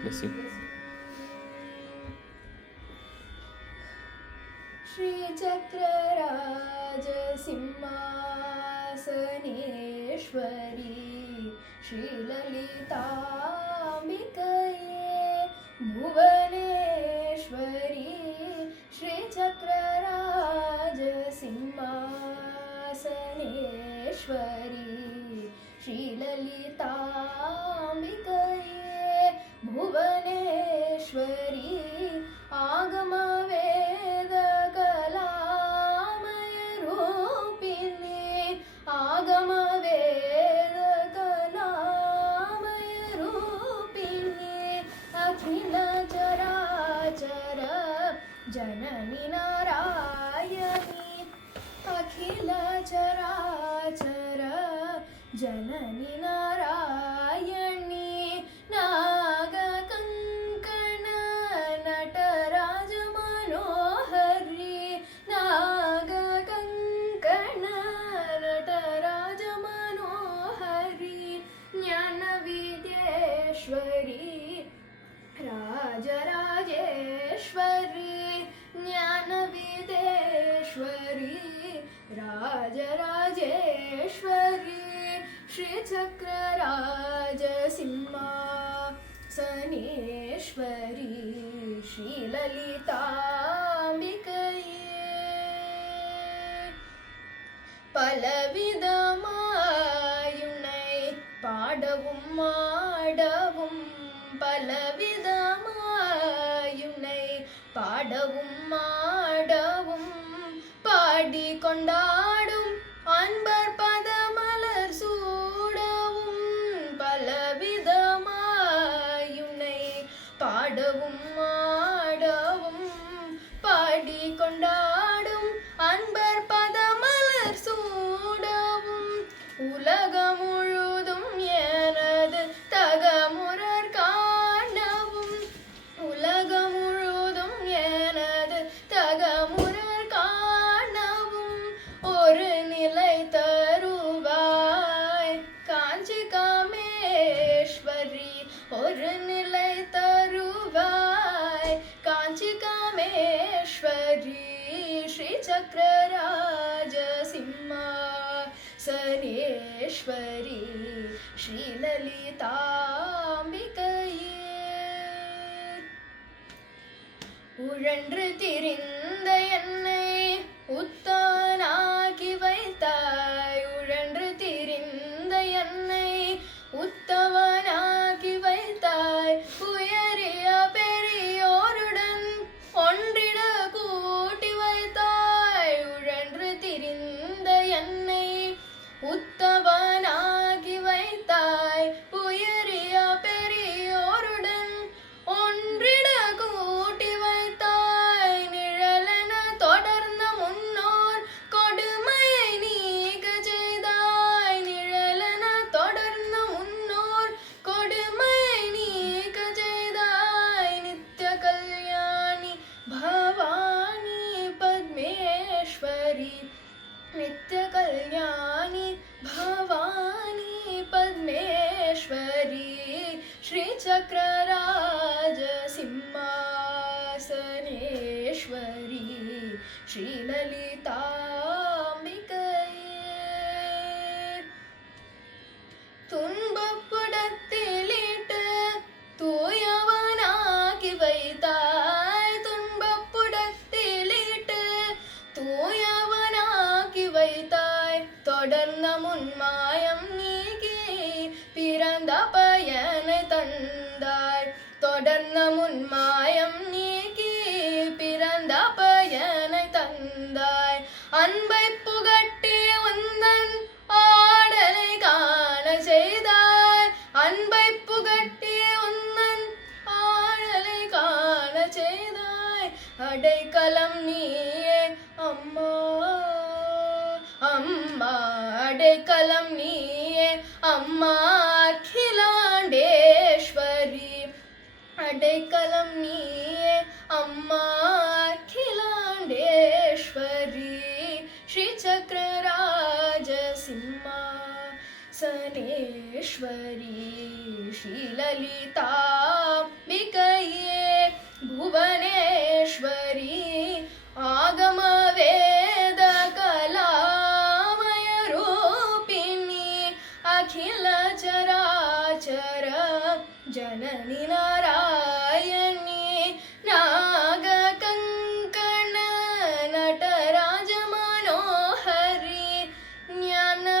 Bless you. Shri Chakraraj Simhasaneshwari श्रीललिताम्बिकये Bhuvaneshwari Shri Chakraraj Simhasaneshwari श्रीललिताम्बिकये Bhuvaneshwari आगम वेद कलामय रूपिणी आगम वेद कलामय रूपिणी अखिल चराचर जननी नारायणी अखिल चराचर जननी नारायणी नागकङ्कण नटराज मनोहरी नागकङ्कण नटराज मनोहरी ज्ञानविद्येश्वरी राजराजेश्वरी ज्ञानविदेश्वरी राजराजेश्वरी श्रीचक्रराज सिंहासनेश्वरी श्रीललिताम्बिकये பலவிதமாயுனை பாடவும் ஆடவும் பலவிதமாயுனை பாடவும் ஆடவும் பாடி கொண்டாடும் அன்பர் பதமலர் சூடவும் பலவிதமாயுனை பாடவும் ஆடவும் பாடி கொண்டாடும் அன்பர் பதமலர் சூடவும் உலகம் முழுதும் எனது தகமுறர் காணவும் உலகம் முழுதும் எனது தகமுறர் காணவும் ஒரு நிலை தருவாய் காஞ்சி காமேஸ்வரி ஒரு நிலை தருவாய் காஞ்சி காமேஸ்வரி ஸ்ரீ சக்கரராஜ சிம்மாசனேஸ்வரி ஸ்ரீலலிதாம்பிகையே உழன்று திரிந்த என்னை உத்தானாக்கி வைத்தாய் உழன்று திரிந்த என்னை உத்தவனாக்கி வைத்தாய் உயரிய பெரியோருடன் ஒன்றிட கூட்டி வைத்தாய் உழன்று திரிந்த என்னை உத்தவனாக்கி வைத்தாய் உயரிய பெரியோருடன் ஒன்றிட கூட்டி வைத்தாய் நிழலென தொடர்ந்த முன்னோர் கொடுமையை நீக்க செய்தாய் நிழலென தொடர்ந்த முன்னோர் கொடுமையை நீக்க செய்தாய் நித்ய கல்யாணி பவானி பத்மேஸ்வரி நித்ய கல்யாணி பவானி பத்மேஸ்வரி ஸ்ரீ சக்கரராஜ சிம்மாசனேஸ்வரி ஸ்ரீலலிதாம்பிகையே துன்பப்புடத்திலிட்டு தூயவனாக்கி வைத்தாய் துன்பப்புடத்திலிட்டு தூயவனாக்கி வைத்தாய் தொடர்ந்த முன்மாயம் நீக்கி பிறந்த பயனை தந்தாய் தொடர்ந்த முன்மாயம் நீக்கி பிறந்த பயனை தந்தாய் அன்பை புகட்டி உந்தன் ஆடலை காண செய்தாய் அன்பை புகட்டி உந்தன் ஆடலை காண செய்தாய் அடைக்கலம் நீயே அம்மா அம்மா அடைக்கலம் நீயே அம்மா அகிலாண்டேஸ்வரி அடைக்கலம் நீயே அம்மா அகிலாண்டேஸ்வரி ஸ்ரீ சக்கரராஜ சிம்மாசனேஸ்வரி ஸ்ரீலலிதாம்பிகையே जननी नारायणी नागकङ्कण नटराज मनोहरी ज्ञानविद्येश्वरी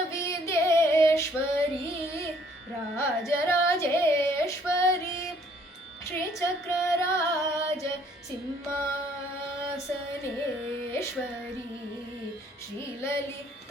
राजराजेश्वरी श्रीचक्रराज सिंहासनेश्वरी श्रीललिताम्बिका